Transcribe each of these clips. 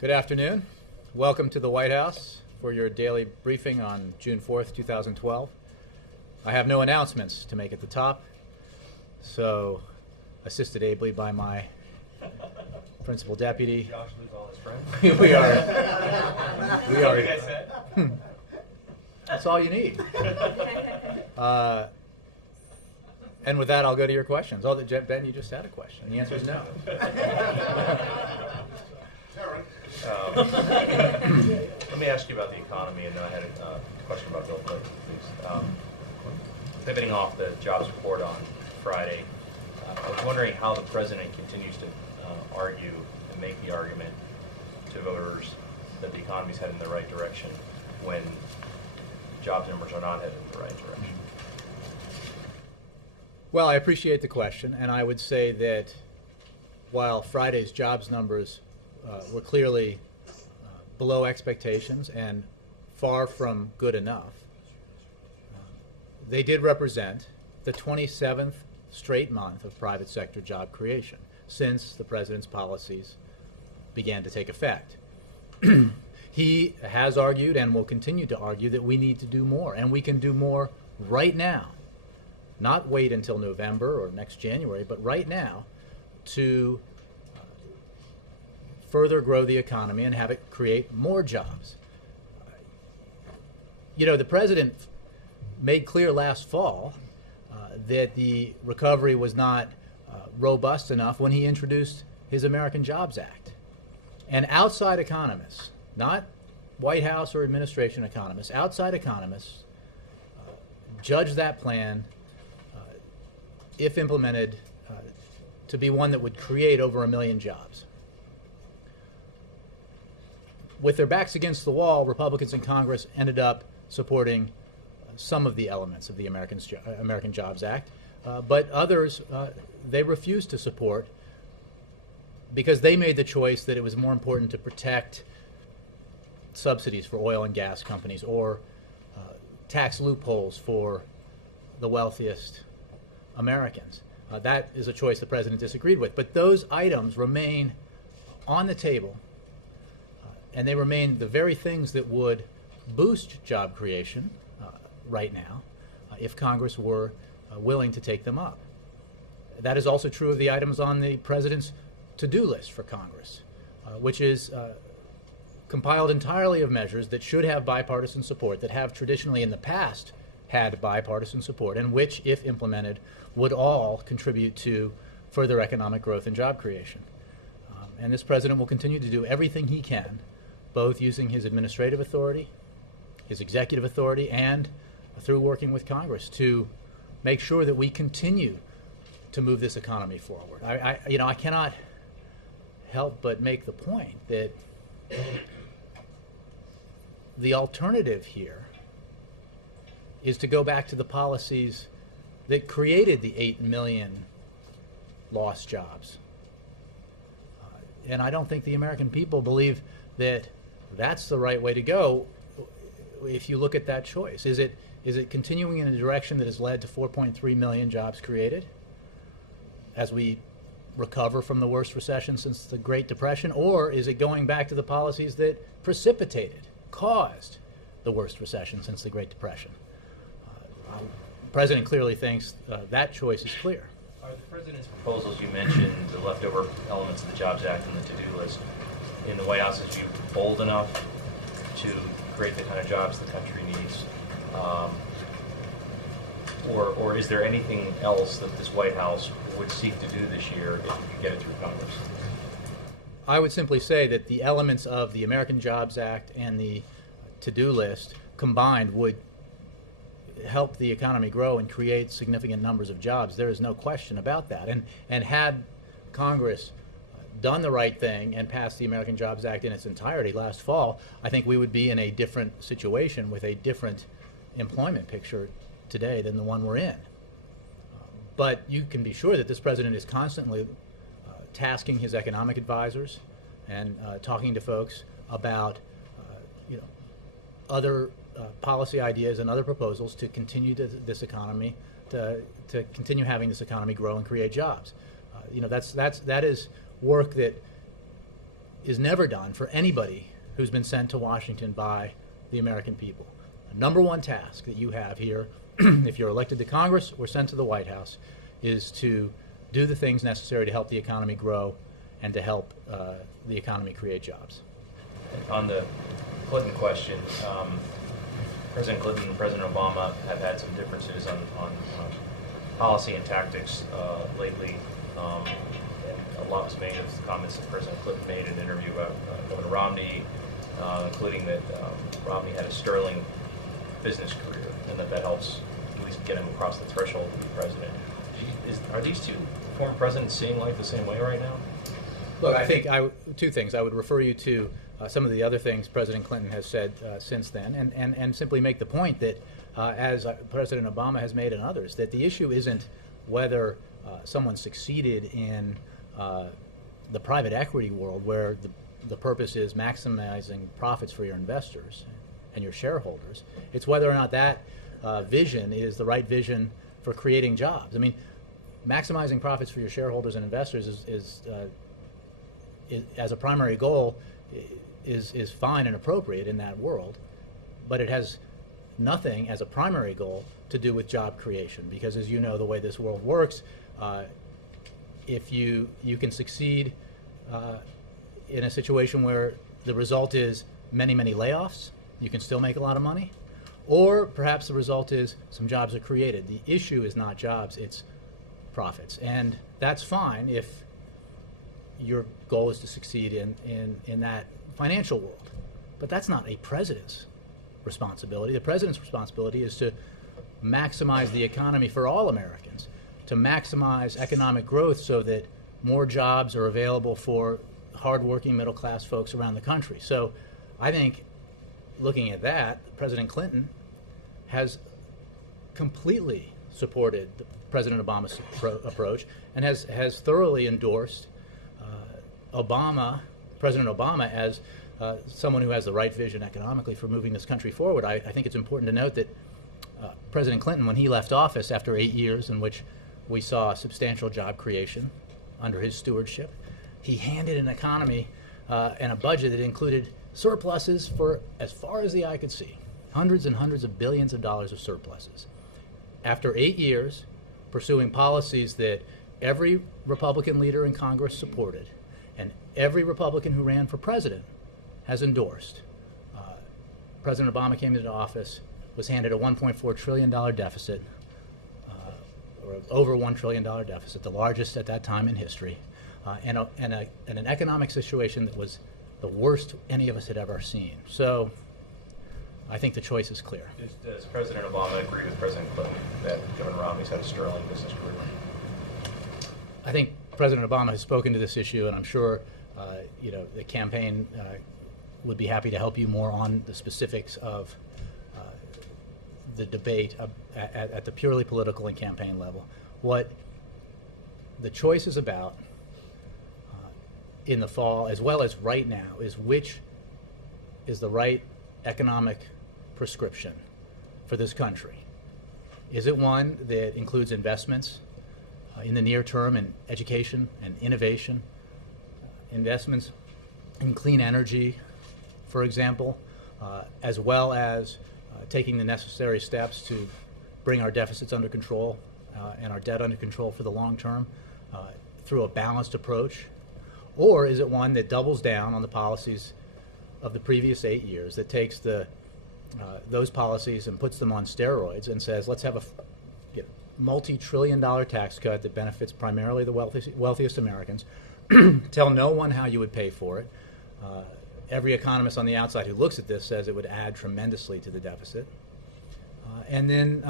Good afternoon. Welcome to the White House for your daily briefing on June 4th, 2012. I have no announcements to make at the top, so assisted ably by my principal deputy. Josh lose all his friends. we are. You guys said? That's all you need. And with that, I'll go to your questions. Oh, Ben, you just had a question. The answer is no. Let me ask you about the economy, and then I had a question about Bill Clinton, please. Pivoting off the jobs report on Friday, I was wondering how the president continues to argue and make the argument to voters that the economy is headed in the right direction when jobs numbers are not headed in the right direction. Well, I appreciate the question, and I would say that while Friday's jobs numbers were clearly below expectations and far from good enough, they did represent the 27th straight month of private sector job creation since the president's policies began to take effect. He has argued and will continue to argue that we need to do more, and we can do more right now. Not wait until November or next January, but right now to further grow the economy and have it create more jobs. You know, the president made clear last fall that the recovery was not robust enough when he introduced his American Jobs Act. And outside economists, not White House or administration economists, outside economists judged that plan, if implemented, to be one that would create over 1 million jobs. With their backs against the wall, Republicans in Congress ended up supporting some of the elements of the American Jobs Act, but others they refused to support because they made the choice that it was more important to protect subsidies for oil and gas companies or tax loopholes for the wealthiest Americans. That is a choice the president disagreed with, but those items remain on the table. And they remain the very things that would boost job creation right now if Congress were willing to take them up. That is also true of the items on the president's to-do list for Congress, which is compiled entirely of measures that should have bipartisan support, that have traditionally in the past had bipartisan support, and which, if implemented, would all contribute to further economic growth and job creation. And this president will continue to do everything he can, both using his administrative authority, his executive authority, and through working with Congress to make sure that we continue to move this economy forward. I cannot help but make the point that the alternative here is to go back to the policies that created the 8 million lost jobs. And I don't think the American people believe that that's the right way to go if you look at that choice. Is it continuing in a direction that has led to 4.3 million jobs created as we recover from the worst recession since the Great Depression, or is it going back to the policies that caused the worst recession since the Great Depression? The president clearly thinks that choice is clear. Are the president's proposals you mentioned, the leftover elements of the Jobs Act and the to-do list, in the White House's view, bold enough to create the kind of jobs the country needs? Or is there anything else that this White House would seek to do this year if you could get it through Congress? I would simply say that the elements of the American Jobs Act and the to-do list combined would help the economy grow and create significant numbers of jobs. There is no question about that. And had Congress done the right thing and passed the American Jobs Act in its entirety last fall, I think we would be in a different situation with a different employment picture today than the one we're in. But you can be sure that this president is constantly tasking his economic advisors and talking to folks about other policy ideas and other proposals to continue this economy, to continue having this economy grow and create jobs. That is work that is never done for anybody who's been sent to Washington by the American people. The number one task that you have here, if you're elected to Congress or sent to the White House, is to do the things necessary to help the economy grow and to help the economy create jobs. On the Clinton question, President Clinton and President Obama have had some differences on policy and tactics lately. And a lot was made of the comments that President Clinton made in an interview about Governor Romney, including that Romney had a sterling business career and that helps at least get him across the threshold to be president. Are these two former presidents seeing life the same way right now? Look, I think two things. I would refer you to some of the other things President Clinton has said since then, and simply make the point that, as President Obama has made and others, that the issue isn't whether someone succeeded in the private equity world where the purpose is maximizing profits for your investors and your shareholders. It's whether or not that vision is the right vision for creating jobs. I mean, maximizing profits for your shareholders and investors is as a primary goal is fine and appropriate in that world, but it has nothing as a primary goal to do with job creation, because as you know, the way this world works, if you can succeed in a situation where the result is many layoffs, you can still make a lot of money, or perhaps the result is some jobs are created. The issue is not jobs, it's profits, and that's fine if your goal is to succeed in that financial world. But that's not a president's responsibility. The president's responsibility is to maximize the economy for all Americans, to maximize economic growth so that more jobs are available for hardworking middle-class folks around the country. So I think looking at that, President Clinton has completely supported President Obama's approach and has thoroughly endorsed President Obama as someone who has the right vision economically for moving this country forward. I think it's important to note that President Clinton, when he left office after 8 years in which we saw substantial job creation under his stewardship, he handed an economy and a budget that included surpluses for as far as the eye could see, hundreds and hundreds of billions of dollars of surpluses. After 8 years, pursuing policies that every Republican leader in Congress supported and every Republican who ran for president has endorsed, President Obama came into office, was handed a $1.4 trillion deficit, or over $1 trillion deficit, the largest at that time in history, and an economic situation that was the worst any of us had ever seen. So I think the choice is clear. Does President Obama agree with President Clinton that Governor Romney's had a sterling business career? I think President Obama has spoken to this issue, and I'm sure the campaign would be happy to help you more on the specifics of the debate at the purely political and campaign level. What the choice is about in the fall, as well as right now, is which is the right economic prescription for this country. Is it one that includes investments in the near term in education and innovation, investments in clean energy, for example, as well as taking the necessary steps to bring our deficits under control and our debt under control for the long term through a balanced approach? Or is it one that doubles down on the policies of the previous 8 years, that takes those policies and puts them on steroids and says, let's have a multi-trillion-dollar tax cut that benefits primarily the wealthiest Americans, tell no one how you would pay for it. Every economist on the outside who looks at this says it would add tremendously to the deficit. And then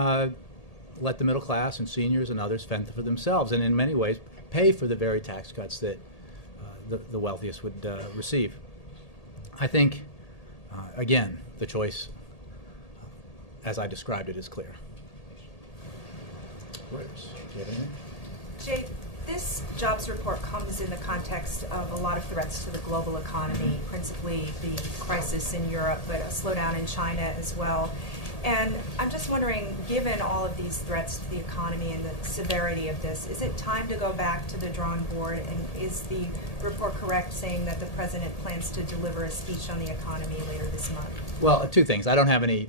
let the middle class and seniors and others fend for themselves, and in many ways pay for the very tax cuts that the wealthiest would receive. I think, again, the choice, as I described it, is clear. Liz, do you have anything? Jay, this jobs report comes in the context of a lot of threats to the global economy, principally the crisis in Europe, but a slowdown in China as well. And I'm just wondering, given all of these threats to the economy and the severity of this, is it time to go back to the drawing board? And is the report correct saying that the president plans to deliver a speech on the economy later this month? Well, two things. I don't have any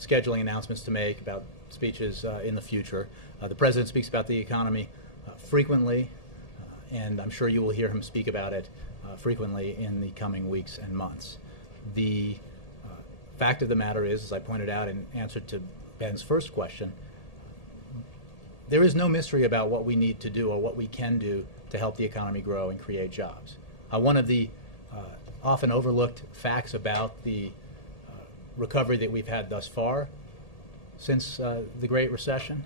scheduling announcements to make about speeches in the future. The president speaks about the economy frequently, and I'm sure you will hear him speak about it frequently in the coming weeks and months. The fact of the matter is, as I pointed out in answer to Ben's first question, there is no mystery about what we need to do or what we can do to help the economy grow and create jobs. One of the often overlooked facts about the recovery that we've had thus far since the Great Recession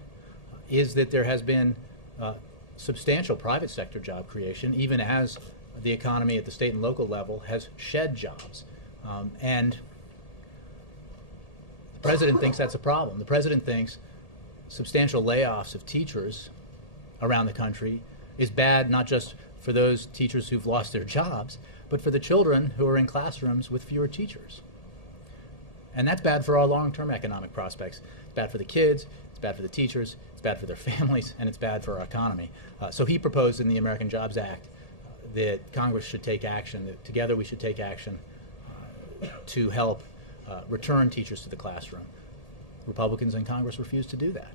is that there has been substantial private sector job creation, even as the economy at the state and local level has shed jobs. And the president thinks that's a problem. The president thinks substantial layoffs of teachers around the country is bad, not just for those teachers who've lost their jobs, but for the children who are in classrooms with fewer teachers. And that's bad for our long-term economic prospects. It's bad for the kids, it's bad for the teachers, it's bad for their families, and it's bad for our economy. So he proposed in the American Jobs Act that Congress should take action, that together we should take action to help return teachers to the classroom. Republicans in Congress refused to do that.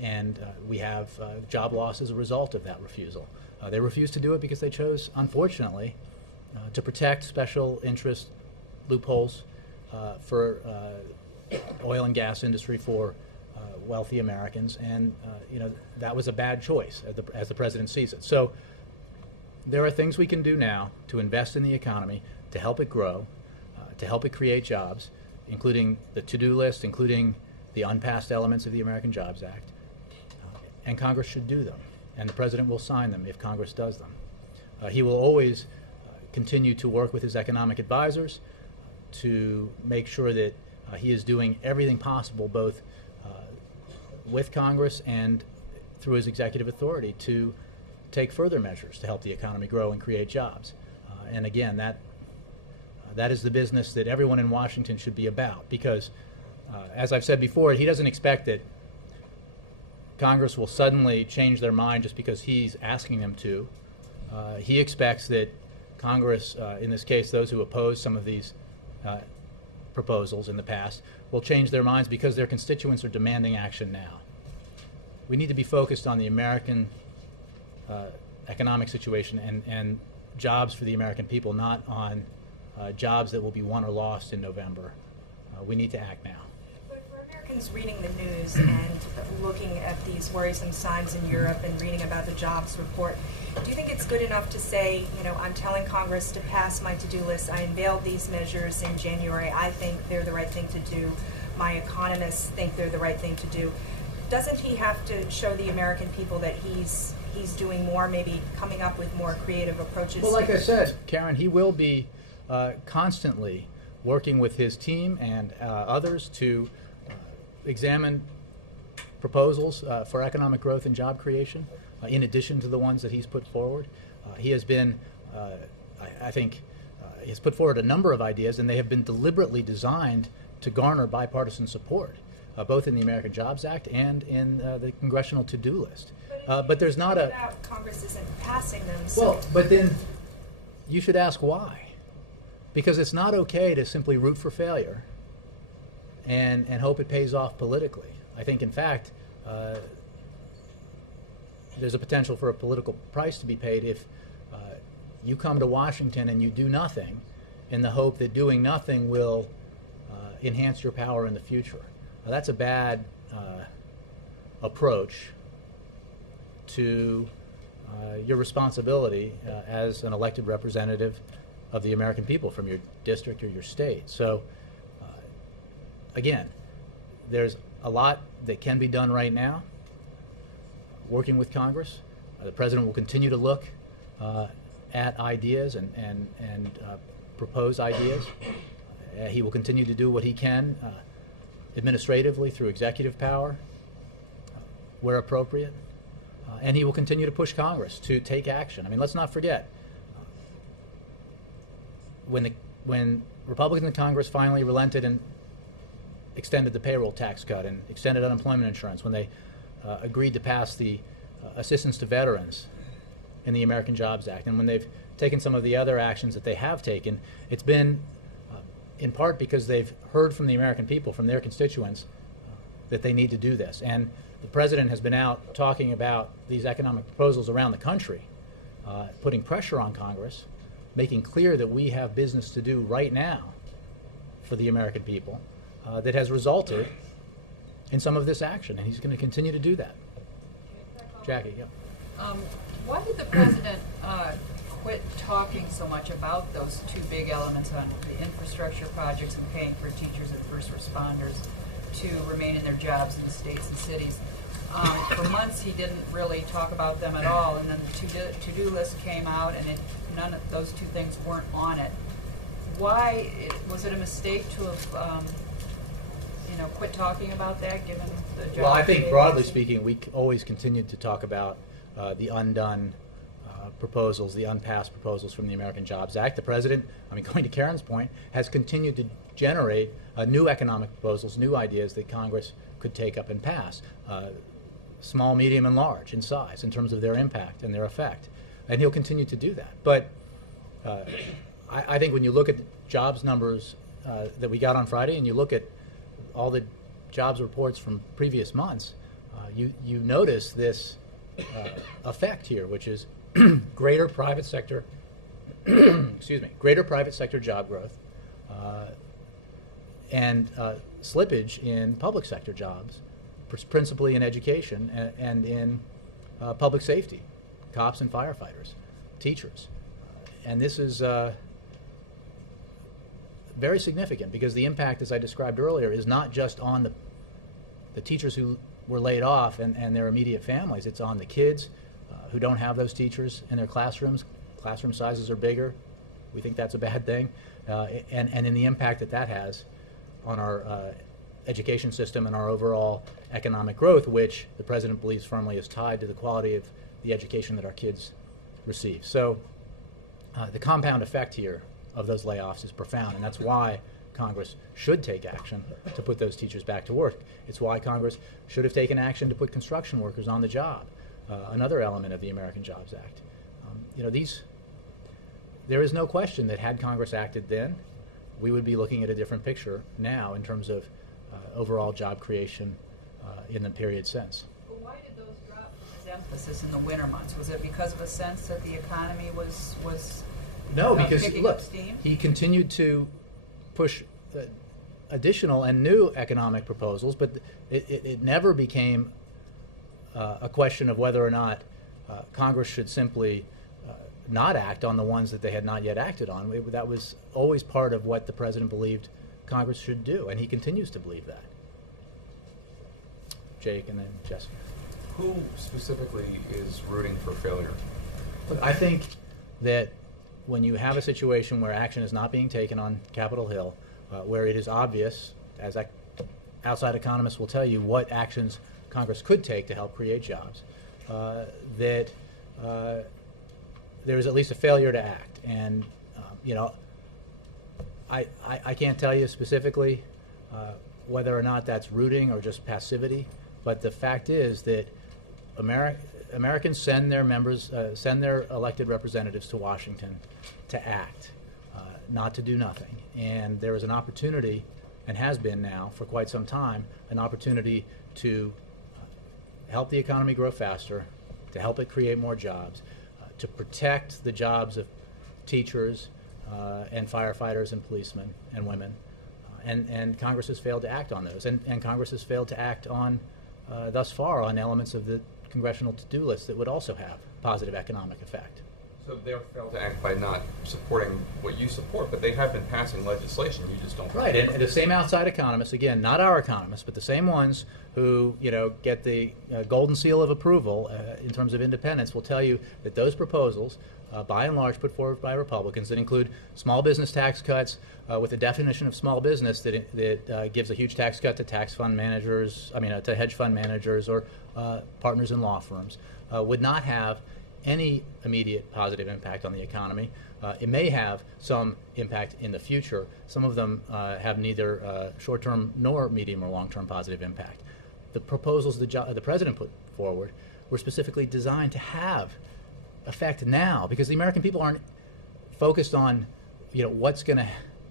And we have job loss as a result of that refusal. They refused to do it because they chose, unfortunately, to protect special interest loopholes for oil and gas industry for wealthy Americans, and that was a bad choice as the president sees it. So there are things we can do now to invest in the economy, to help it grow, to help it create jobs, including the to-do list, including the unpassed elements of the American Jobs Act. And Congress should do them, and the president will sign them if Congress does them. He will always continue to work with his economic advisors to make sure that he is doing everything possible, both with Congress and through his executive authority, to take further measures to help the economy grow and create jobs. And again, that is the business that everyone in Washington should be about, because as I've said before, he doesn't expect that Congress will suddenly change their mind just because he's asking them to. He expects that Congress, in this case those who oppose some of these proposals in the past, will change their minds because their constituents are demanding action now. We need to be focused on the American economic situation and jobs for the American people, not on jobs that will be won or lost in November. We need to act now. But for Americans reading the news and looking at these worrisome signs in Europe and reading about the jobs report, do you think it's good enough to say, I'm telling Congress to pass my to-do list, I unveiled these measures in January, I think they're the right thing to do, my economists think they're the right thing to do? Doesn't he have to show the American people that he's doing more, maybe coming up with more creative approaches? Well, like I said, Karen, he will be constantly working with his team and others to examine proposals for economic growth and job creation, in addition to the ones that he's put forward. He has been, I think, he's put forward a number of ideas, and they have been deliberately designed to garner bipartisan support, both in the American Jobs Act and in the congressional to-do list. But there's not a... Congress isn't passing them. So. Well, but then you should ask why. Because it's not okay to simply root for failure and hope it pays off politically. I think, in fact, there's a potential for a political price to be paid if you come to Washington and you do nothing in the hope that doing nothing will enhance your power in the future. Now, that's a bad approach to your responsibility as an elected representative of the American people from your district or your state. So, again, there's a lot that can be done right now, working with Congress. The president will continue to look at ideas and propose ideas. He will continue to do what he can administratively through executive power where appropriate. And he will continue to push Congress to take action. I mean, let's not forget, when Republicans in Congress finally relented and extended the payroll tax cut and extended unemployment insurance, when they agreed to pass the assistance to veterans in the American Jobs Act, and when they've taken some of the other actions that they have taken, it's been in part because they've heard from the American people, from their constituents, that they need to do this. And the president has been out talking about these economic proposals around the country, putting pressure on Congress, making clear that we have business to do right now for the American people, that has resulted in some of this action, and he's going to continue to do that. Jackie, yeah. Why did the president quit talking so much about those two big elements on the infrastructure projects and paying for teachers and first responders to remain in their jobs in the states and cities? For months, he didn't really talk about them at all, and then the to-do list came out, and none of those two things weren't on it. Why was it a mistake to have, quit talking about that, given the job? Well, I think broadly speaking, we always continued to talk about the undone proposals, the unpassed proposals from the American Jobs Act. The president, going to Karen's point, has continued to generate new economic proposals, new ideas that Congress could take up and pass, small, medium, and large in size in terms of their impact and their effect. And he'll continue to do that. But I think when you look at the jobs numbers that we got on Friday, and you look at all the jobs reports from previous months, you notice this effect here, which is greater private sector greater private sector job growth, and slippage in public sector jobs, principally in education and in public safety, cops and firefighters, teachers. And this is very significant, because the impact, as I described earlier, is not just on the teachers who were laid off and their immediate families. It's on the kids who don't have those teachers in their classrooms. Classroom sizes are bigger. We think that's a bad thing. And in the impact that has on our education system and our overall economic growth, which the president believes firmly is tied to the quality of the education that our kids receive. So the compound effect here of those layoffs is profound, and that's why Congress should take action to put those teachers back to work. It's why Congress should have taken action to put construction workers on the job, another element of the American Jobs Act. There is no question that had Congress acted then, we would be looking at a different picture now in terms of overall job creation in the period since. Well, why did those drop his emphasis in the winter months? Was it because of a sense that the economy was No, because picking look, up steam? he continued to push additional and new economic proposals, but it never became a question of whether or not Congress should simply not act on the ones that they had not yet acted on. That was always part of what the president believed Congress should do, and he continues to believe that. Jake, and then Jessica. Who specifically is rooting for failure? Look, I think that when you have a situation where action is not being taken on Capitol Hill, where it is obvious, as outside economists will tell you, what actions Congress could take to help create jobs, that there is at least a failure to act. And I can't tell you specifically whether or not that's rooting or just passivity, but the fact is that Americans send their members, send their elected representatives to Washington to act, not to do nothing. And there is an opportunity, and has been now for quite some time, an opportunity to help the economy grow faster, to help it create more jobs, to protect the jobs of teachers and firefighters and policemen and women. And Congress has failed to act on those. And Congress has failed to act on, thus far, on elements of the congressional to-do list that would also have positive economic effect. So they've failed to act by not supporting what you support, but they have been passing legislation. You just don't. Right, and the same outside economists, again, not our economists, but the same ones who get the golden seal of approval in terms of independence, will tell you that those proposals, by and large, put forward by Republicans, that include small business tax cuts with a definition of small business that gives a huge tax cut to tax fund managers, to hedge fund managers or partners in law firms, would not have any immediate positive impact on the economy. It may have some impact in the future. Some of them have neither short-term nor medium or long-term positive impact. The proposals the president put forward were specifically designed to have effect now, because the American people aren't focused on, what's going to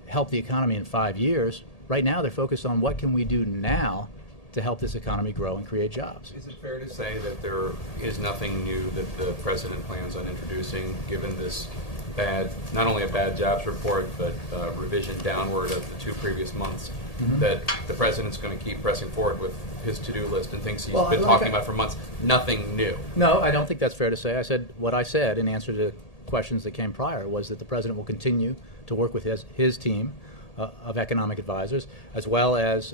help the economy in 5 years. Right now, they're focused on what can we do now to help this economy grow and create jobs. Is it fair to say that there is nothing new that the president plans on introducing, given this not only a bad jobs report, but revision downward of the 2 previous months, that the president's going to keep pressing forward with his to-do list and things he's been talking about for months? Nothing new. No, I don't think that's fair to say. I said what I said in answer to questions that came prior was that the president will continue to work with his team of economic advisors, as well as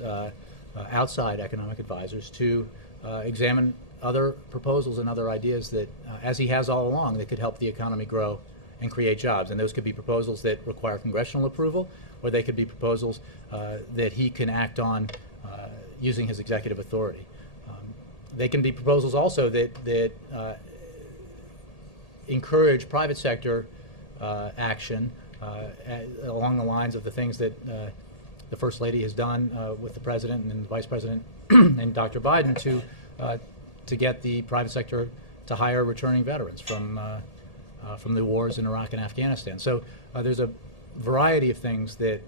outside economic advisors, to examine other proposals and other ideas that, as he has all along, that could help the economy grow and create jobs. And those could be proposals that require congressional approval, or they could be proposals that he can act on using his executive authority. They can be proposals also that encourage private sector action along the lines of the things that the First Lady has done with the President and the Vice President and Dr. Biden to get the private sector to hire returning veterans from the wars in Iraq and Afghanistan. So there's a variety of things that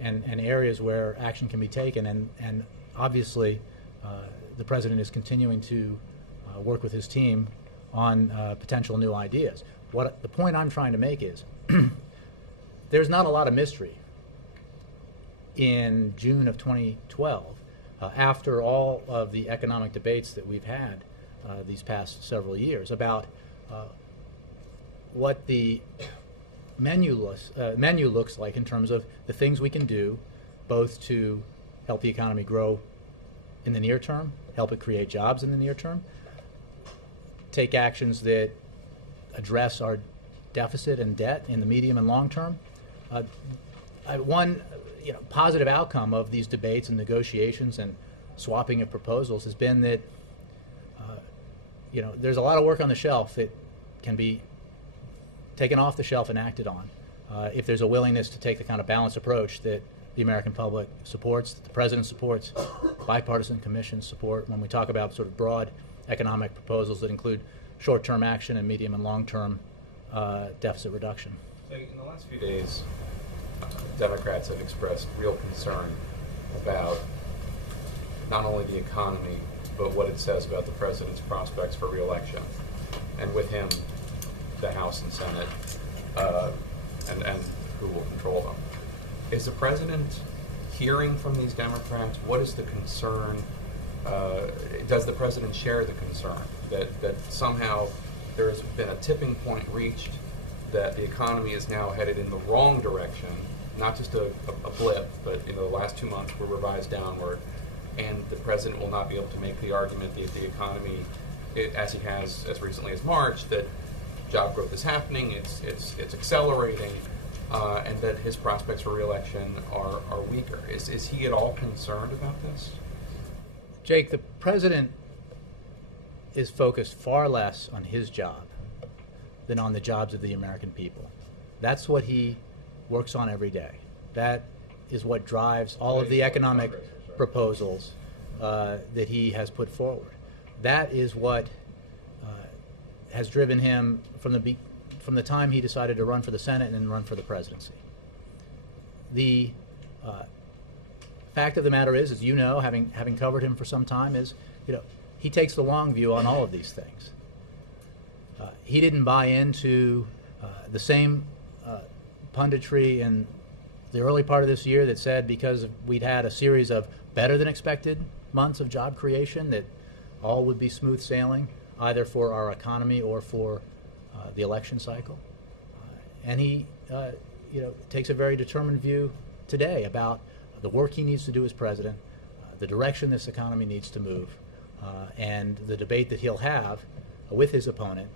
and areas where action can be taken, and obviously the President is continuing to work with his team on potential new ideas. What the point I'm trying to make is there's not a lot of mystery in June of 2012, after all of the economic debates that we've had these past several years about what the menu looks like in terms of the things we can do both to help the economy grow in the near term, help it create jobs in the near term, take actions that address our deficit and debt in the medium and long term. One positive outcome of these debates and negotiations and swapping of proposals has been that there's a lot of work on the shelf that can be taken off the shelf and acted on if there's a willingness to take the kind of balanced approach that the American public supports, that the President supports, bipartisan commissions support when we talk about sort of broad economic proposals that include short-term action and medium and long-term deficit reduction. So in the last few days, Democrats have expressed real concern about not only the economy, but what it says about the president's prospects for re-election, and with him, the House and Senate, and who will control them. Is the president hearing from these Democrats? What is the concern? Does the president share the concern that somehow there has been a tipping point reached, that the economy is now headed in the wrong direction, not just a blip, but the last 2 months were revised downward, and the president will not be able to make the argument that the economy, as he has as recently as March, that job growth is happening, it's accelerating, and that his prospects for re-election are weaker. Is he at all concerned about this? Jake, the president is focused far less on his job than on the jobs of the American people. That's what he works on every day. That is what drives all of the economic proposals that he has put forward. That is what has driven him from the time he decided to run for the Senate and then run for the presidency. The fact of the matter is, as you know, having covered him for some time, is he takes the long view on all of these things. He didn't buy into the same punditry in the early part of this year that said because we'd had a series of better than expected months of job creation that all would be smooth sailing, either for our economy or for the election cycle. And he takes a very determined view today about the work he needs to do as president, the direction this economy needs to move, and the debate that he'll have with his opponent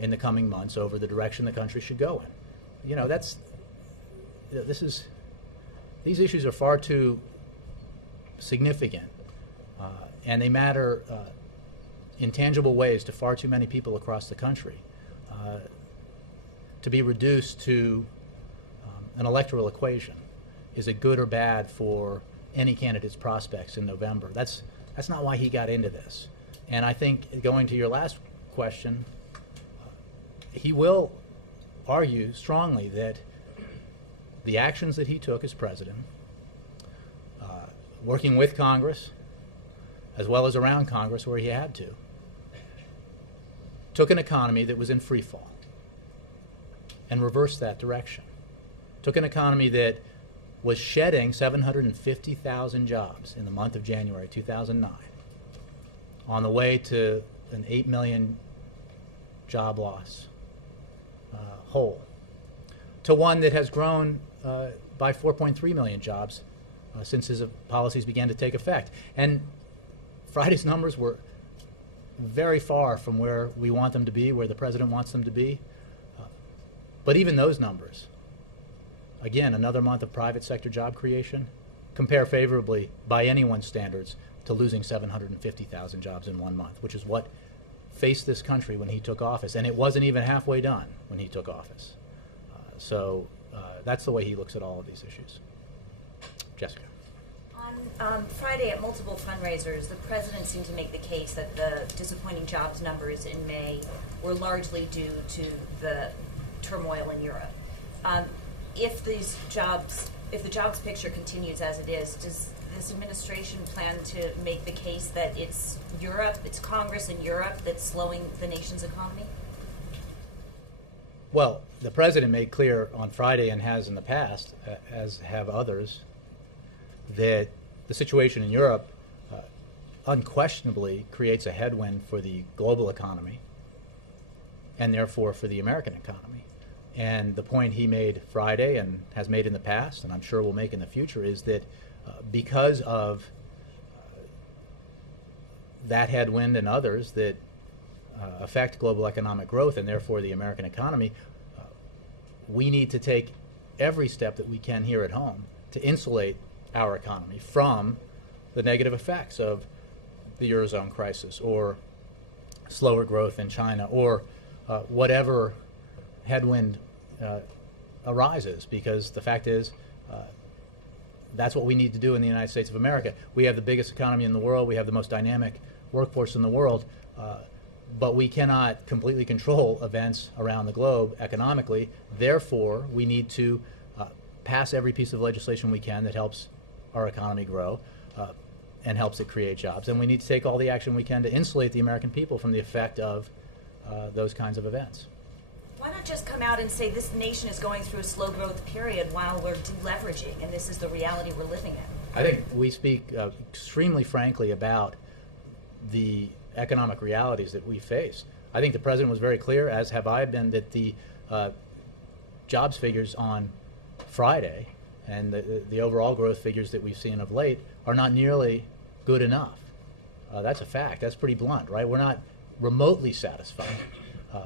in the coming months over the direction the country should go in. These issues are far too significant, and they matter in tangible ways to far too many people across the country to be reduced to an electoral equation. Is it good or bad for any candidate's prospects in November? That's not why he got into this. And I think, going to your last question, he will argue strongly that the actions that he took as president, working with Congress, as well as around Congress where he had to, took an economy that was in free fall and reversed that direction. Took an economy that was shedding 750,000 jobs in the month of January 2009, on the way to an 8 million job loss hole, to one that has grown by 4.3 million jobs since his policies began to take effect. And Friday's numbers were very far from where we want them to be, where the president wants them to be. But even those numbers, again, another month of private sector job creation, compare favorably by anyone's standards to losing 750,000 jobs in 1 month, which is what faced this country when he took office. And it wasn't even halfway done when he took office. So that's the way he looks at all of these issues. Jessica. On Friday at multiple fundraisers, the president seemed to make the case that the disappointing jobs numbers in May were largely due to the turmoil in Europe. If the jobs picture continues as it is, does this administration plan to make the case that it's Europe, it's Congress in Europe that's slowing the nation's economy? Well, the president made clear on Friday, and has in the past, as have others, that the situation in Europe unquestionably creates a headwind for the global economy and therefore for the American economy. And the point he made Friday and has made in the past, and I'm sure will make in the future, is that because of that headwind and others that affect global economic growth and therefore the American economy, we need to take every step that we can here at home to insulate our economy from the negative effects of the Eurozone crisis or slower growth in China or whatever headwind arises, because the fact is that's what we need to do in the United States of America. We have the biggest economy in the world. We have the most dynamic workforce in the world. But we cannot completely control events around the globe economically. Therefore, we need to pass every piece of legislation we can that helps our economy grow and helps it create jobs. And we need to take all the action we can to insulate the American people from the effect of those kinds of events. Why not just come out and say this nation is going through a slow growth period while we're deleveraging, and this is the reality we're living in? I think we speak extremely frankly about the economic realities that we face. I think the president was very clear, as have I been, that the jobs figures on Friday and the overall growth figures that we've seen of late are not nearly good enough. That's a fact. That's pretty blunt, right? We're not remotely satisfied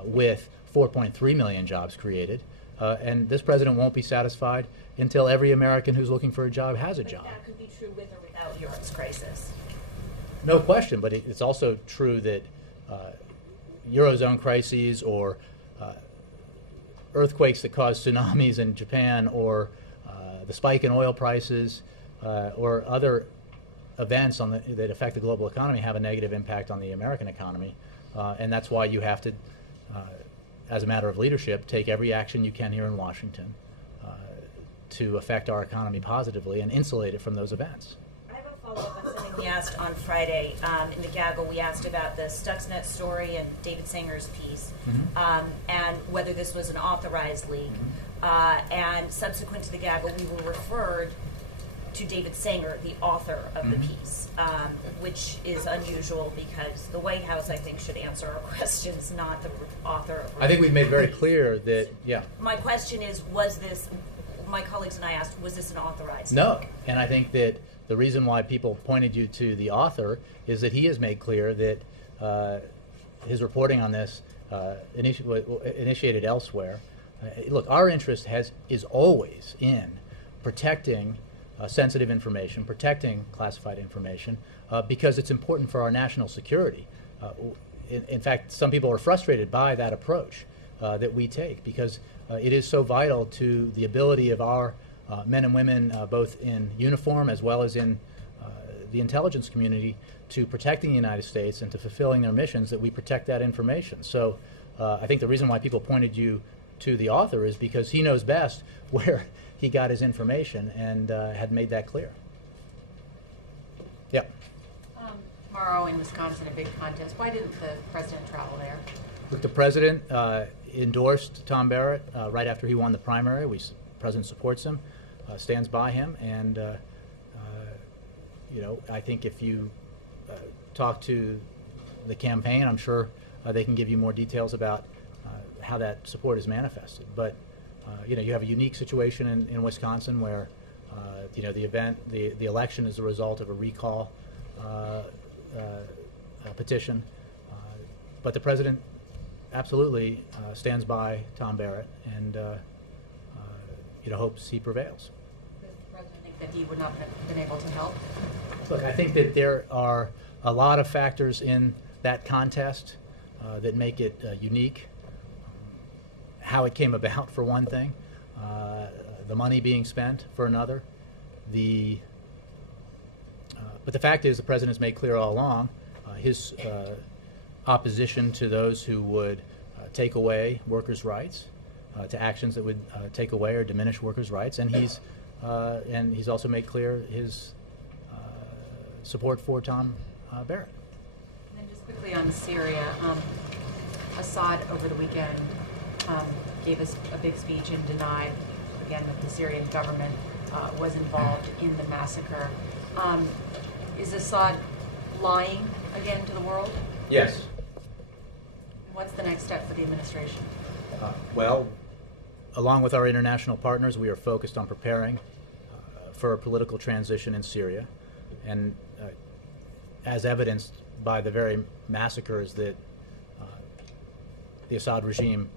with 4.3 million jobs created, and this president won't be satisfied until every American who's looking for a job has a job. That could be true with or without Europe's crisis. No question, but it's also true that Eurozone crises or earthquakes that cause tsunamis in Japan or the spike in oil prices or other events that affect the global economy have a negative impact on the American economy. And that's why you have to, as a matter of leadership, take every action you can here in Washington to affect our economy positively and insulate it from those events. I have a follow-up on something we asked on Friday in the gaggle. We asked about the Stuxnet story and David Sanger's piece, and whether this was an authorized leak. And subsequent to the gaggle, we were referred to David Sanger, the author of the piece, which is unusual because the White House, I think, should answer our questions, not the author of I think we've made very clear that, yeah. My question is, was this, my colleagues and I asked, was this an authorized No, leak? and I think that the reason why people pointed you to the author is that he has made clear that his reporting on this initiated elsewhere. Look, our interest is always in protecting sensitive information, protecting classified information, because it's important for our national security. In fact, some people are frustrated by that approach. that we take, because it is so vital to the ability of our men and women, both in uniform as well as in the intelligence community, to protecting the United States and to fulfilling their missions, that we protect that information. So I think the reason why people pointed you to the author is because he knows best where he got his information and had made that clear. Yeah. Tomorrow in Wisconsin, a big contest. Why didn't the president travel there? Look, the president endorsed Tom Barrett right after he won the primary. The president supports him, stands by him, and I think if you talk to the campaign, I'm sure they can give you more details about how that support is manifested. But you have a unique situation in Wisconsin where the election is the result of a recall petition, but the president absolutely stands by Tom Barrett and hopes he prevails. Does the president think that he would not have been able to help? Look, I think that there are a lot of factors in that contest that make it unique. How it came about, for one thing, the money being spent for another. But the fact is, the president has made clear all along his opposition to those who would take away workers' rights, to actions that would take away or diminish workers' rights, and he's also made clear his support for Tom Barrett. And then just quickly on Syria, Assad over the weekend gave us a big speech and denied again that the Syrian government was involved in the massacre. Is Assad lying again to the world? Yes. And what's the next step for the administration? Well, along with our international partners, we are focused on preparing for a political transition in Syria, and as evidenced by the very massacres that the Assad regime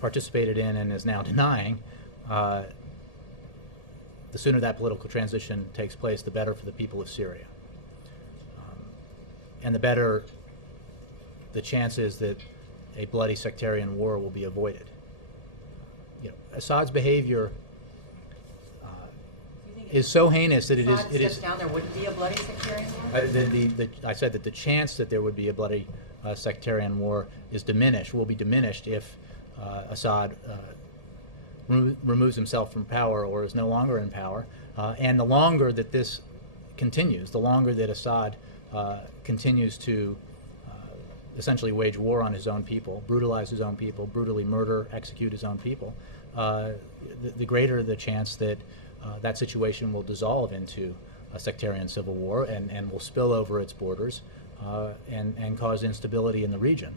participated in and is now denying, the sooner that political transition takes place, the better for the people of Syria. And the better the chances that a bloody sectarian war will be avoided. Assad's behavior is so heinous that it is. Down, there wouldn't be a bloody sectarian war? I said that the chance that there would be a bloody sectarian war will be diminished if Assad removes himself from power or is no longer in power. And the longer that this continues, the longer that Assad continues to essentially wage war on his own people, brutalize his own people, brutally murder, execute his own people, the greater the chance that that situation will dissolve into a sectarian civil war and will spill over its borders and cause instability in the region.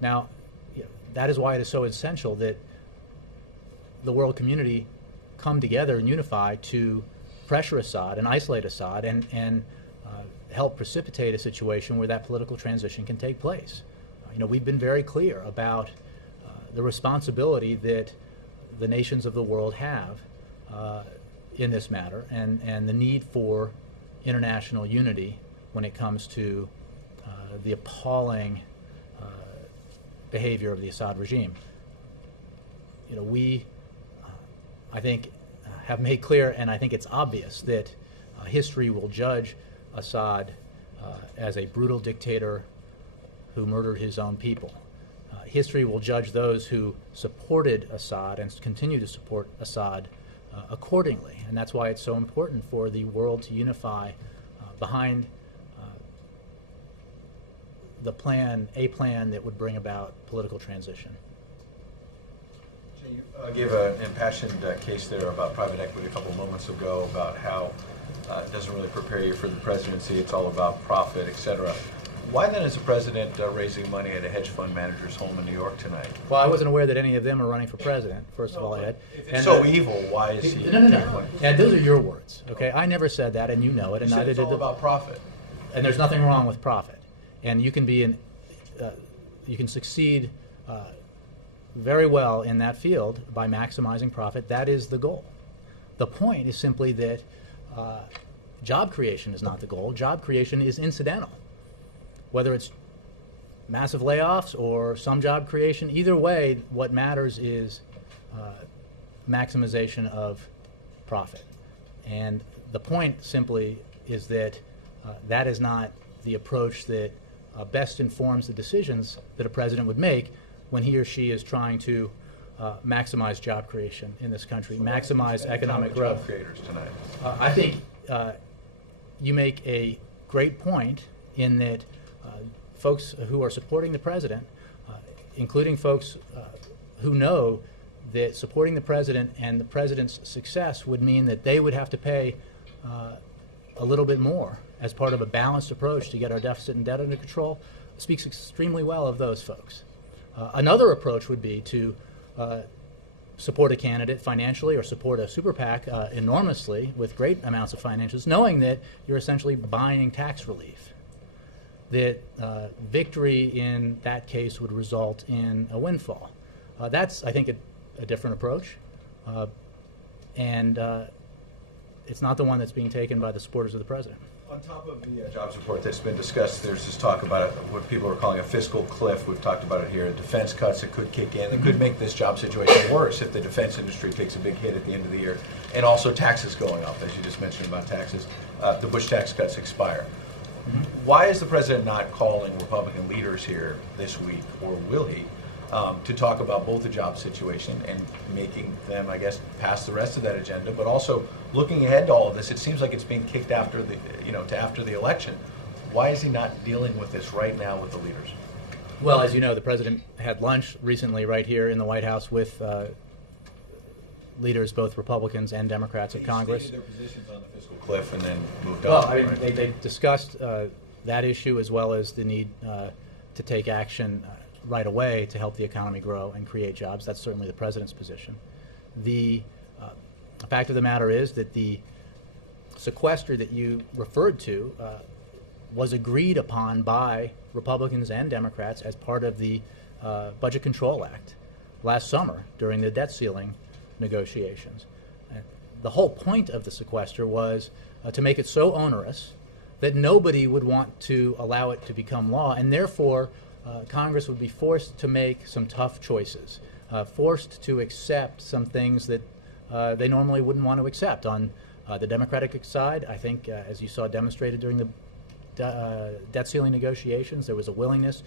Now, that is why it is so essential that the world community come together and unify to pressure Assad and isolate Assad and help precipitate a situation where that political transition can take place. We've been very clear about the responsibility that the nations of the world have in this matter and the need for international unity when it comes to the appalling behavior of the Assad regime. We, I think, have made clear, and I think it's obvious, that history will judge Assad as a brutal dictator who murdered his own people. History will judge those who supported Assad and continue to support Assad accordingly, and that's why it's so important for the world to unify behind a plan that would bring about political transition. So you gave an impassioned case there about private equity a couple of moments ago, about how it doesn't really prepare you for the presidency, it's all about profit, etc. Why then is the president raising money at a hedge fund manager's home in New York tonight? Well, I wasn't aware that any of them are running for president, first of all, Ed. If it's so evil, why is he taking money? And those are your words, okay? I never said that, and you know it, and You neither said did it's all about profit. And there's nothing wrong with profit. And you can you can succeed very well in that field by maximizing profit. That is the goal. The point is simply that job creation is not the goal. Job creation is incidental. Whether it's massive layoffs or some job creation. Either way, what matters is maximization of profit. And the point simply is that that is not the approach that best informs the decisions that a president would make when he or she is trying to maximize job creation in this country, maximize economic growth. Job creators tonight. I think you make a great point in that folks who are supporting the president, including folks who know that supporting the president and the president's success would mean that they would have to pay a little bit more as part of a balanced approach to get our deficit and debt under control, speaks extremely well of those folks. Another approach would be to support a candidate financially or support a super PAC enormously with great amounts of financials, knowing that you're essentially buying tax relief. That victory in that case would result in a windfall. That's, I think, a different approach. And it's not the one that's being taken by the supporters of the president. On top of the jobs report that's been discussed, there's this talk about what people are calling a fiscal cliff. We've talked about it here. Defense cuts that could kick in. That could make this job situation worse if the defense industry takes a big hit at the end of the year. And also taxes going up, as you just mentioned about taxes. The Bush tax cuts expire. Why is the president not calling Republican leaders here this week, or will he, to talk about both the job situation and making them, I guess, pass the rest of that agenda, but also looking ahead to all of this? It seems like it's being kicked after the, to after the election. Why is he not dealing with this right now with the leaders? Well, as you know, the president had lunch recently right here in the White House with leaders, both Republicans and Democrats of Congress. They stated their positions on the fiscal cliff and then moved Well, on. I mean, they discussed that issue as well as the need to take action right away to help the economy grow and create jobs. That's certainly the president's position. The fact of the matter is that the sequester that you referred to was agreed upon by Republicans and Democrats as part of the Budget Control Act last summer during the debt ceiling negotiations. The whole point of the sequester was to make it so onerous that nobody would want to allow it to become law, and therefore Congress would be forced to make some tough choices, forced to accept some things that they normally wouldn't want to accept. On the Democratic side, I think, as you saw demonstrated during the debt ceiling negotiations, there was a willingness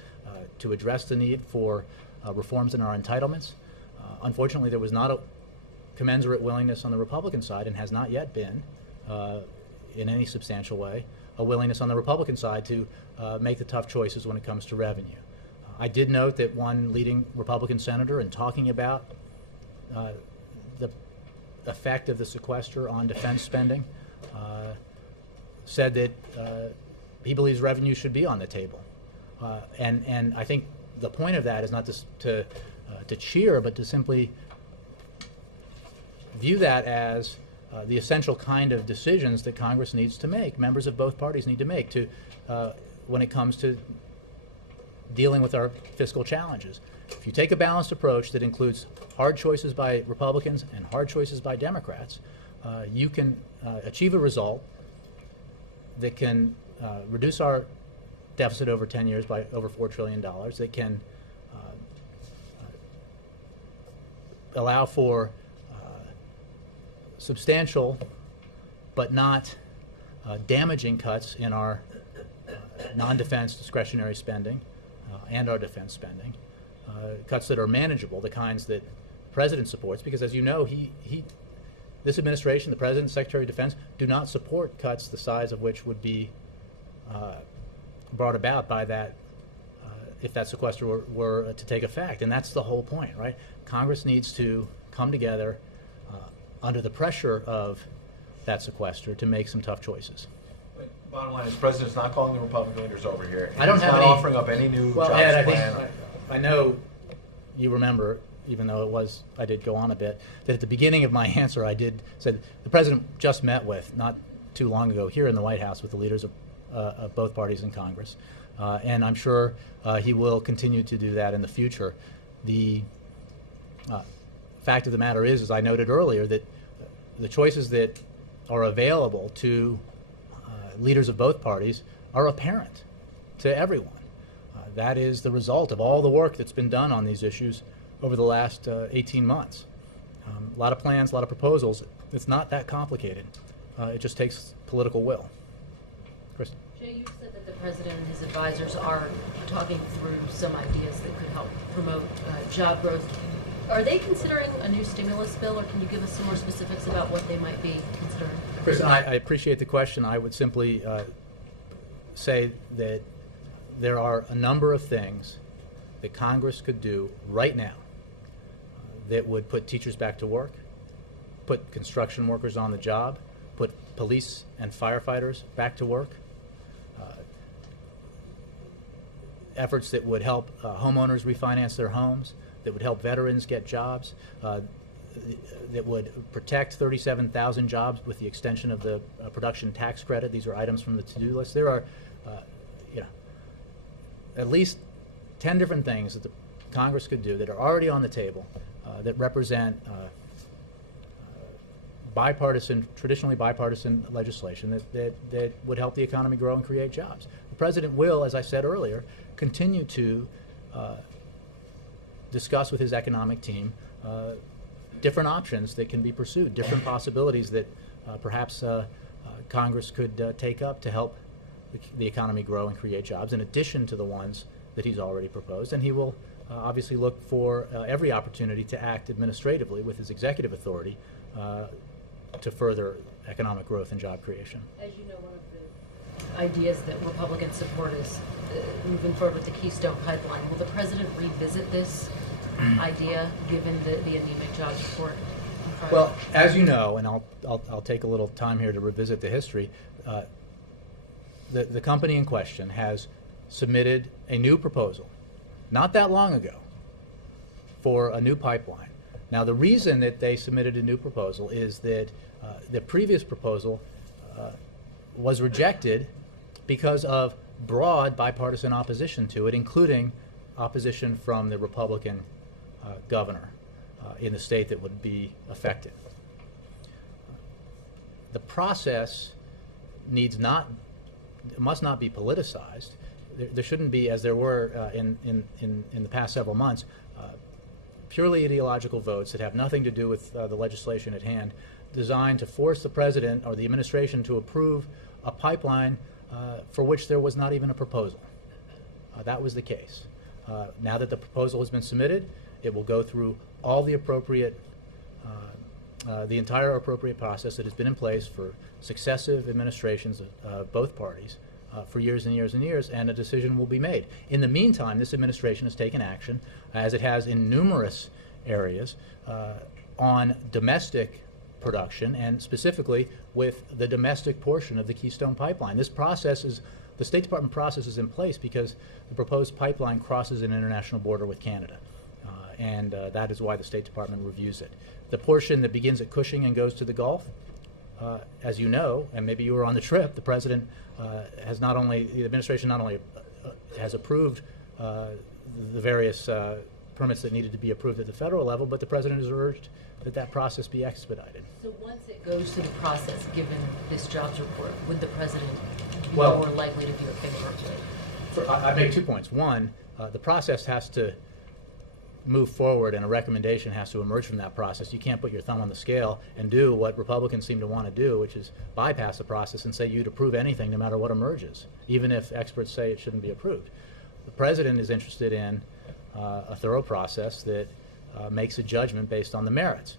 to address the need for reforms in our entitlements. Unfortunately, there was not a commensurate willingness on the Republican side, and has not yet been, in any substantial way, a willingness on the Republican side to make the tough choices when it comes to revenue. I did note that one leading Republican senator, in talking about the effect of the sequester on defense spending, said that he believes revenue should be on the table. And I think the point of that is not to cheer, but to simply view that as the essential kind of decisions that Congress needs to make, members of both parties need to make to when it comes to dealing with our fiscal challenges. If you take a balanced approach that includes hard choices by Republicans and hard choices by Democrats, you can achieve a result that can reduce our deficit over 10 years by over $4 trillion, that can allow for substantial but not damaging cuts in our non-defense discretionary spending and our defense spending, cuts that are manageable, the kinds that the president supports, because as you know, this administration, the president, Secretary of Defense, do not support cuts the size of which would be brought about by that if that sequester were to take effect. And that's the whole point, right? Congress needs to come together under the pressure of that sequester to make some tough choices. Bottom line is, the president's not calling the Republican leaders over here. I don't He's have not any offering up any new well, jobs Ed, plan. I know you remember, even though I did go on a bit, that at the beginning of my answer I did say the president just met with, not too long ago, here in the White House with the leaders of both parties in Congress. And I'm sure he will continue to do that in the future. The fact of the matter is, as I noted earlier, that the choices that are available to leaders of both parties are apparent to everyone. that is the result of all the work that's been done on these issues over the last 18 months. A lot of plans, a lot of proposals. It's not that complicated. It just takes political will. Chris? Jay, you said that the president and his advisors are talking through some ideas that could help promote job growth. Are they considering a new stimulus bill, or can you give us some more specifics about what they might be considering? Chris, I appreciate the question. I would simply say that there are a number of things that Congress could do right now that would put teachers back to work, put construction workers on the job, put police and firefighters back to work, efforts that would help homeowners refinance their homes, that would help veterans get jobs, that would protect 37,000 jobs with the extension of the production tax credit. These are items from the to-do list. There are at least 10 different things that the Congress could do that are already on the table that represent traditionally bipartisan legislation that would help the economy grow and create jobs. The president will, as I said earlier, continue to discuss with his economic team different options that can be pursued, different possibilities that perhaps Congress could take up to help the economy grow and create jobs, in addition to the ones that he's already proposed. And he will obviously look for every opportunity to act administratively with his executive authority to further economic growth and job creation. As you know, one of the ideas that Republicans support is moving forward with the Keystone Pipeline. Will the president revisit this idea, given the anemic jobs report? Well, as you know, and I'll take a little time here to revisit the history, the company in question has submitted a new proposal not that long ago for a new pipeline. Now, the reason that they submitted a new proposal is that the previous proposal was rejected because of broad bipartisan opposition to it, including opposition from the Republican governor in the state that would be affected. The process must not be politicized. There shouldn't be, as there were in the past several months, purely ideological votes that have nothing to do with the legislation at hand, designed to force the president or the administration to approve a pipeline for which there was not even a proposal. That was the case. Now that the proposal has been submitted, it will go through all the appropriate, the entire appropriate process that has been in place for successive administrations of both parties for years and years and years, and a decision will be made. In the meantime, this administration has taken action, as it has in numerous areas, on domestic production, and specifically with the domestic portion of the Keystone Pipeline. This process is, the State Department process is in place because the proposed pipeline crosses an international border with Canada, and that is why the State Department reviews it. The portion that begins at Cushing and goes to the Gulf, as you know, and maybe you were on the trip, the president has not only, the administration not only has approved the various permits that needed to be approved at the federal level, but the president has urged that that process be expedited. So once it goes through the process, given this jobs report, would the president be Well, more likely to be in favor of it? I make 2 points. One, the process has to move forward, and a recommendation has to emerge from that process. You can't put your thumb on the scale and do what Republicans seem to want to do, which is bypass the process and say you'd approve anything no matter what emerges, even if experts say it shouldn't be approved. The president is interested in a thorough process that makes a judgment based on the merits.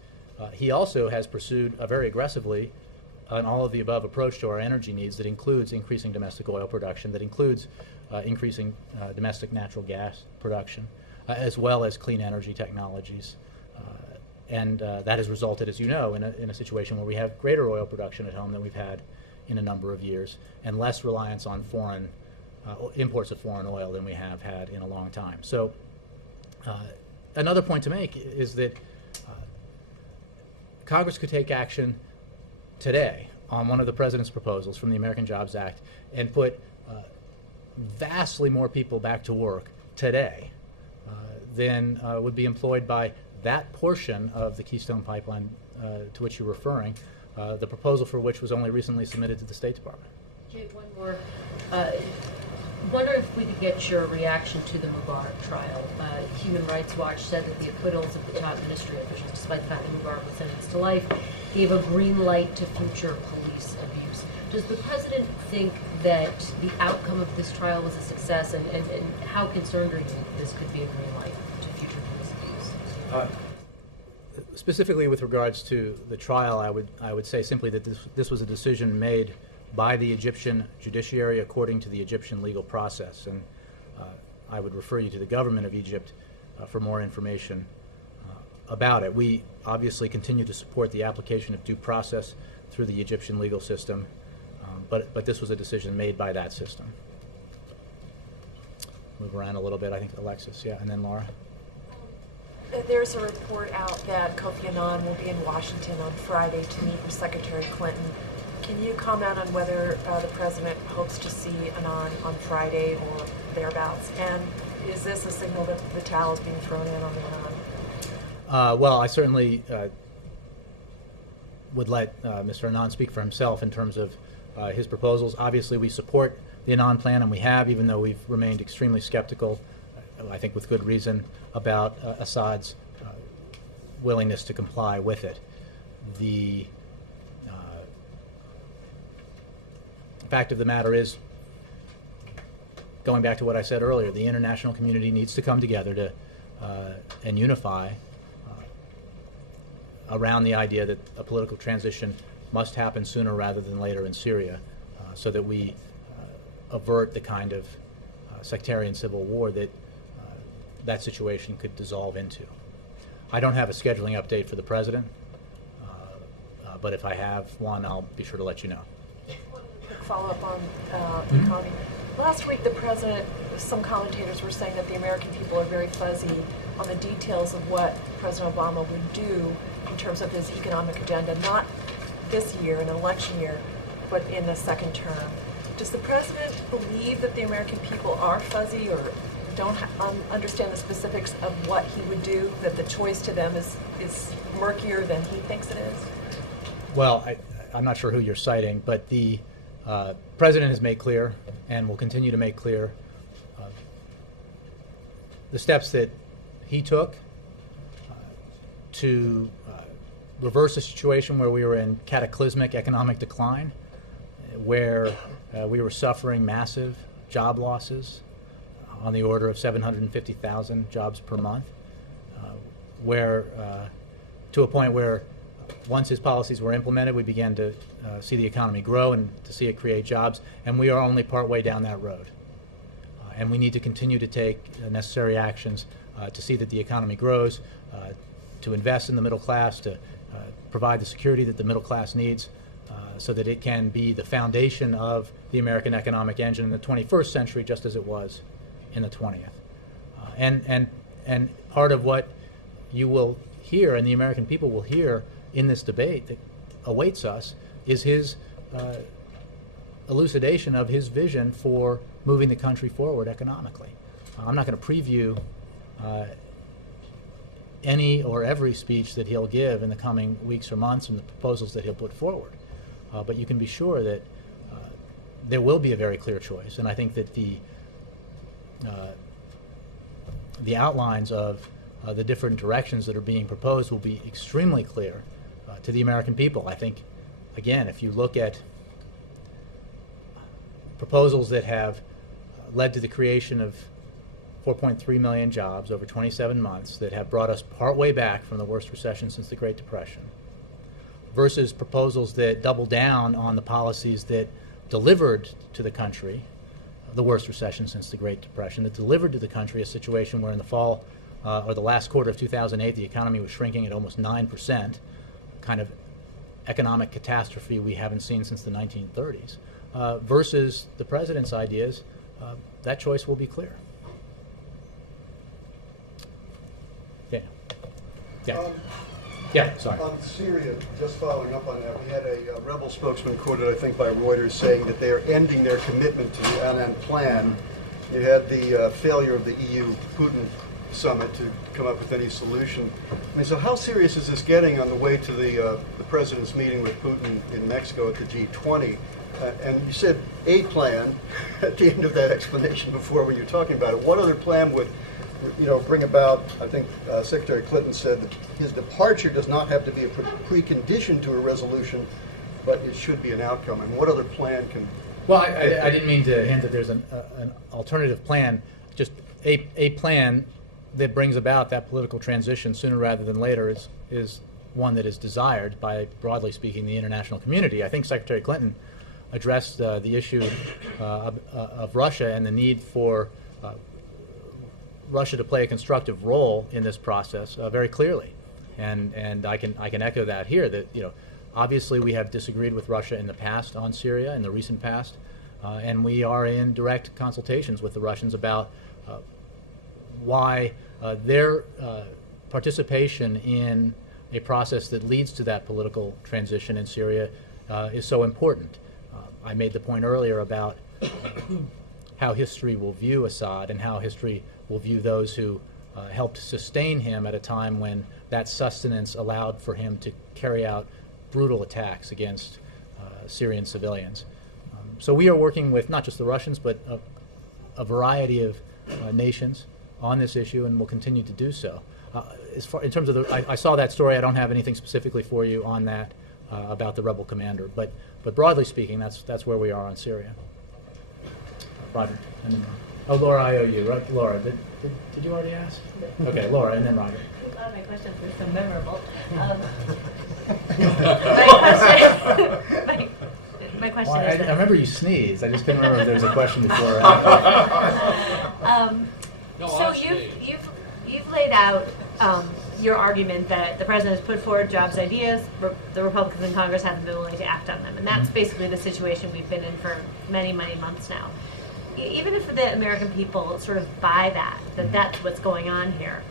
He also has pursued a very aggressively an all of the above approach to our energy needs that includes increasing domestic oil production, that includes increasing domestic natural gas production, as well as clean energy technologies. And that has resulted, as you know, in a situation where we have greater oil production at home than we've had in a number of years, and less reliance on foreign imports of foreign oil than we have had in a long time. So another point to make is that Congress could take action today on one of the president's proposals from the American Jobs Act and put vastly more people back to work today than would be employed by that portion of the Keystone Pipeline to which you're referring, the proposal for which was only recently submitted to the State Department. Jay, one more. wonder if we could get your reaction to the Mubarak trial. Human Rights Watch said that the acquittals of the top ministry officials, despite the fact that Mubarak was sentenced to life, gave a green light to future police abuse. Does the president think that the outcome of this trial was a success, and how concerned are you that this could be a green light to future police abuse? Specifically with regards to the trial, I would say simply that this was a decision made by the Egyptian judiciary according to the Egyptian legal process, and I would refer you to the government of Egypt for more information about it. We obviously continue to support the application of due process through the Egyptian legal system, but this was a decision made by that system. Move around a little bit, I think Alexis, yeah, and then Laura. There's a report out that Kofi Annan will be in Washington on Friday to meet with Secretary Clinton. Can you comment on whether the president hopes to see Annan on Friday or thereabouts? And is this a signal that the towel is being thrown in on Annan? Well, I certainly would let Mr. Annan speak for himself in terms of his proposals. Obviously, we support the Annan plan, and we have, even though we've remained extremely skeptical, I think with good reason, about Assad's willingness to comply with it. The fact of the matter is, going back to what I said earlier, the international community needs to come together to and unify around the idea that a political transition must happen sooner rather than later in Syria, so that we avert the kind of sectarian civil war that that situation could dissolve into. I don't have a scheduling update for the president, but if I have one, I'll be sure to let you know. Quick follow-up on the economy. Last week, the president, some commentators were saying that the American people are very fuzzy on the details of what President Obama would do in terms of his economic agenda, not this year, an election year, but in the second term. Does the president believe that the American people are fuzzy or don't understand the specifics of what he would do, that the choice to them is murkier than he thinks it is? Well, I'm not sure who you're citing, but the president has made clear and will continue to make clear the steps that he took to reverse a situation where we were in cataclysmic economic decline, where we were suffering massive job losses on the order of 750,000 jobs per month, where to a point where once his policies were implemented, we began to see the economy grow and to see it create jobs, and we are only partway down that road. And we need to continue to take necessary actions to see that the economy grows, to invest in the middle class, to provide the security that the middle class needs, so that it can be the foundation of the American economic engine in the 21st century, just as it was in the 20th. And part of what you will hear, and the American people will hear in this debate that awaits us, is his elucidation of his vision for moving the country forward economically. I'm not going to preview any or every speech that he'll give in the coming weeks or months and the proposals that he'll put forward. But you can be sure that there will be a very clear choice, and I think that the outlines of the different directions that are being proposed will be extremely clear to the American people. I think, again, if you look at proposals that have led to the creation of 4.3 million jobs over 27 months that have brought us partway back from the worst recession since the Great Depression, versus proposals that double down on the policies that delivered to the country the worst recession since the Great Depression, that delivered to the country a situation where in the fall or the last quarter of 2008, the economy was shrinking at almost 9%, kind of economic catastrophe we haven't seen since the 1930s, versus the president's ideas. That choice will be clear. Yeah. Yeah. Yeah, sorry. On Syria, just following up on that, we had a rebel spokesman quoted, I think, by Reuters saying that they are ending their commitment to the Annan plan. You had the failure of the EU. Putin summit to come up with any solution. I mean, so how serious is this getting on the way to the president's meeting with Putin in Mexico at the G20? And you said a plan at the end of that explanation before when you were talking about it. What other plan would, bring about? I think Secretary Clinton said that his departure does not have to be a precondition to a resolution, but it should be an outcome. And what other plan can? Well, I didn't mean to hint that there's an alternative plan. Just a plan that brings about that political transition sooner rather than later is one that is desired by, broadly speaking, the international community. I think Secretary Clinton addressed the issue of Russia and the need for Russia to play a constructive role in this process very clearly, and I can echo that here. That obviously we have disagreed with Russia in the past on Syria, in the recent past, and we are in direct consultations with the Russians about why their participation in a process that leads to that political transition in Syria is so important. I made the point earlier about how history will view Assad and how history will view those who helped sustain him at a time when that sustenance allowed for him to carry out brutal attacks against Syrian civilians. So we are working with not just the Russians, but a variety of nations on this issue, and will continue to do so. In terms of I saw that story. I don't have anything specifically for you on that about the rebel commander, but broadly speaking, that's where we are on Syria. Roger, and then Laura, I owe you. Right? Laura, did you already ask? Okay, Laura, and then Roger. I'm glad my questions were so memorable. My question Well, is I remember you sneezed. I just couldn't remember if there was a question before. So you've laid out your argument that the president has put forward jobs ideas, the Republicans in Congress haven't been willing to act on them, and that's basically the situation we've been in for many, many months now. Even if the American people sort of buy that that's what's going on here,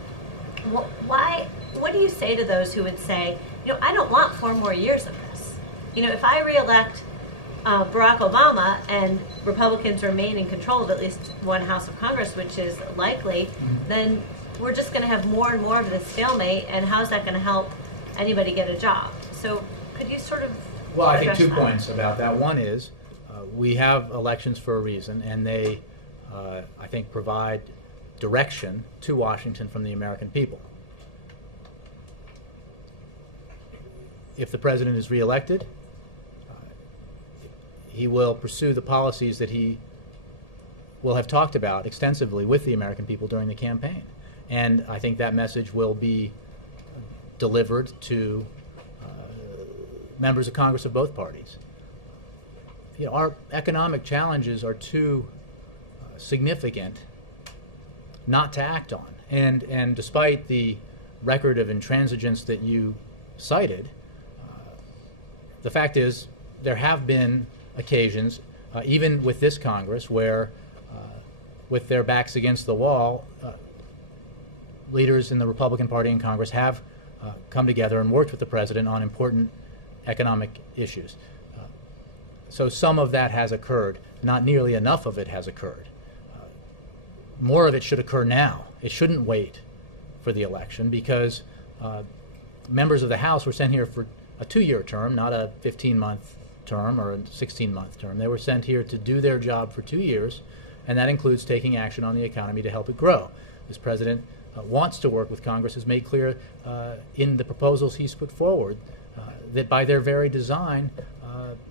what do you say to those who would say, I don't want 4 more years of this? If I reelect Barack Obama and Republicans remain in control of at least one House of Congress, which is likely, then we're just going to have more and more of this stalemate, and how's that going to help anybody get a job? So could you sort of Well, I think address 2 that? points about that. One is we have elections for a reason, and they, I think, provide direction to Washington from the American people. If the president is reelected, he will pursue the policies that he will have talked about extensively with the American people during the campaign. And I think that message will be delivered to members of Congress of both parties. Our economic challenges are too significant not to act on. And despite the record of intransigence that you cited, the fact is there have been occasions, even with this Congress, where with their backs against the wall, leaders in the Republican Party in Congress have come together and worked with the president on important economic issues. So some of that has occurred. Not nearly enough of it has occurred. More of it should occur now. It shouldn't wait for the election, because members of the House were sent here for a 2-year term, not a 15-month term or a 16-month term. They were sent here to do their job for 2 years, and that includes taking action on the economy to help it grow. This president wants to work with Congress, has made clear in the proposals he's put forward that by their very design,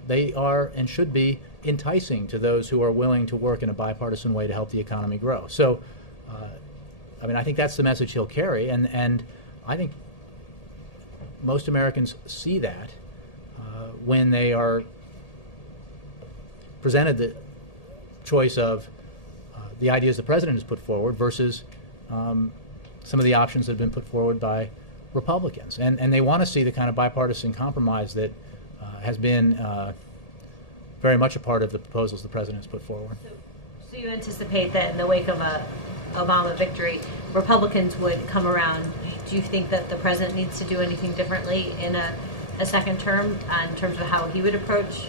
they are and should be enticing to those who are willing to work in a bipartisan way to help the economy grow. So, I think that's the message he'll carry, and I think most Americans see that when they are presented the choice of the ideas the president has put forward versus some of the options that have been put forward by Republicans. And they want to see the kind of bipartisan compromise that has been very much a part of the proposals the president has put forward. So you anticipate that in the wake of a Obama victory, Republicans would come around. Do you think that the president needs to do anything differently in a second term in terms of how he would approach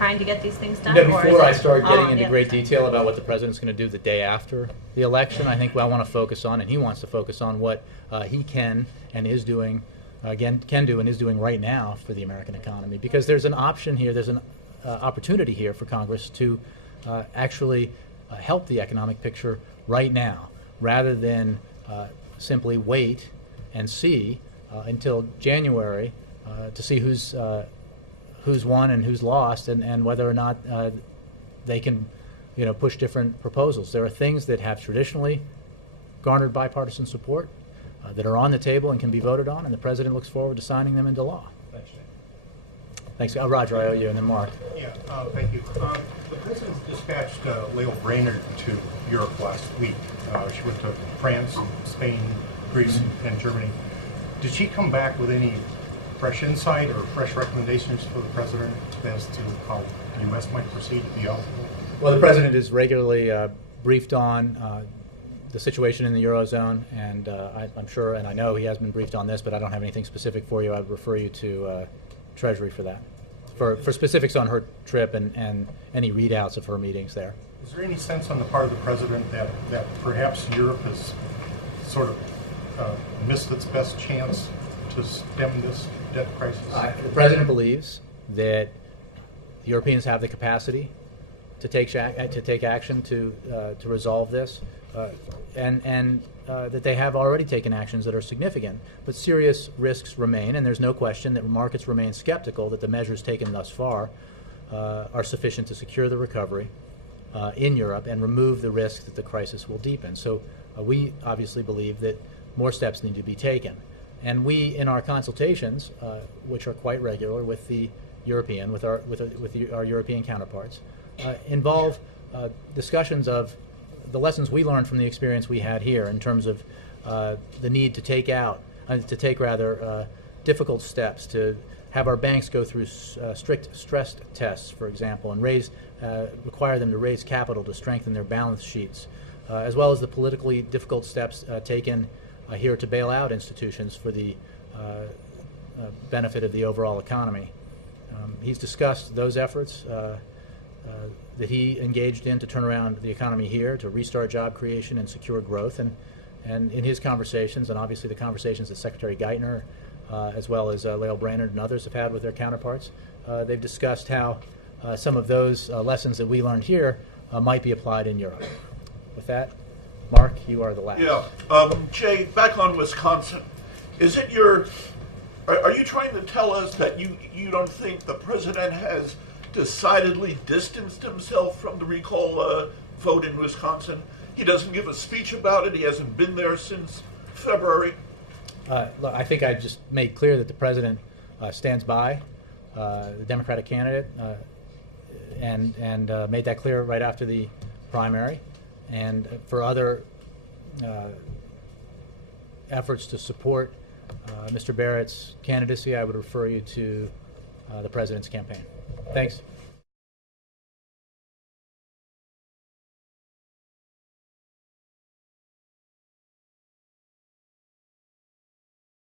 trying to get these things done? You or know, is before it I start all getting on the into other great side? detail about what the president's going to do the day after the election, I think I want to focus on, and he wants to focus on what he can and is doing, can do and is doing right now for the American economy. Because there's an option here, there's an opportunity here for Congress to actually help the economic picture right now, rather than simply wait and see until January to see who's won and who's lost, and whether or not they can, push different proposals. There are things that have traditionally garnered bipartisan support that are on the table and can be voted on, and the president looks forward to signing them into law. Thanks, Jay. Thanks, Roger. I owe you, and then Mark. Yeah, thank you. The president dispatched Lael Brainerd to Europe last week. She went to France, Spain, Greece, and Germany. Did she come back with any fresh insight or fresh recommendations for the president as to how the U.S. might proceed beyond? Well, the president is regularly briefed on the situation in the Eurozone, and I'm sure, and I know he has been briefed on this, but I don't have anything specific for you. I would refer you to Treasury for that, for specifics on her trip and any readouts of her meetings there. Is there any sense on the part of the president that perhaps Europe has sort of missed its best chance to stem this debt crisis? The president believes that the Europeans have the capacity to take action to resolve this, and that they have already taken actions that are significant, but serious risks remain, and there's no question that markets remain skeptical that the measures taken thus far are sufficient to secure the recovery in Europe and remove the risk that the crisis will deepen. So we obviously believe that more steps need to be taken. And we, in our consultations, which are quite regular with the European, with our European counterparts, involve discussions of the lessons we learned from the experience we had here in terms of the need to take difficult steps, to have our banks go through strict stress tests, for example, and require them to raise capital to strengthen their balance sheets, as well as the politically difficult steps taken here to bail out institutions for the benefit of the overall economy. He's discussed those efforts that he engaged in to turn around the economy here, to restart job creation and secure growth. And in his conversations, and obviously the conversations that Secretary Geithner, as well as Lael Brainerd and others have had with their counterparts, they've discussed how some of those lessons that we learned here might be applied in Europe. With that, Mark, you are the last. Yeah. Jay, back on Wisconsin, are you trying to tell us that you don't think the president has decidedly distanced himself from the recall vote in Wisconsin? He doesn't give a speech about it. He hasn't been there since February. Look, I think I just made clear that the president stands by the Democratic candidate, and made that clear right after the primary. And for other efforts to support Mr. Barrett's candidacy, I would refer you to the president's campaign. Thanks.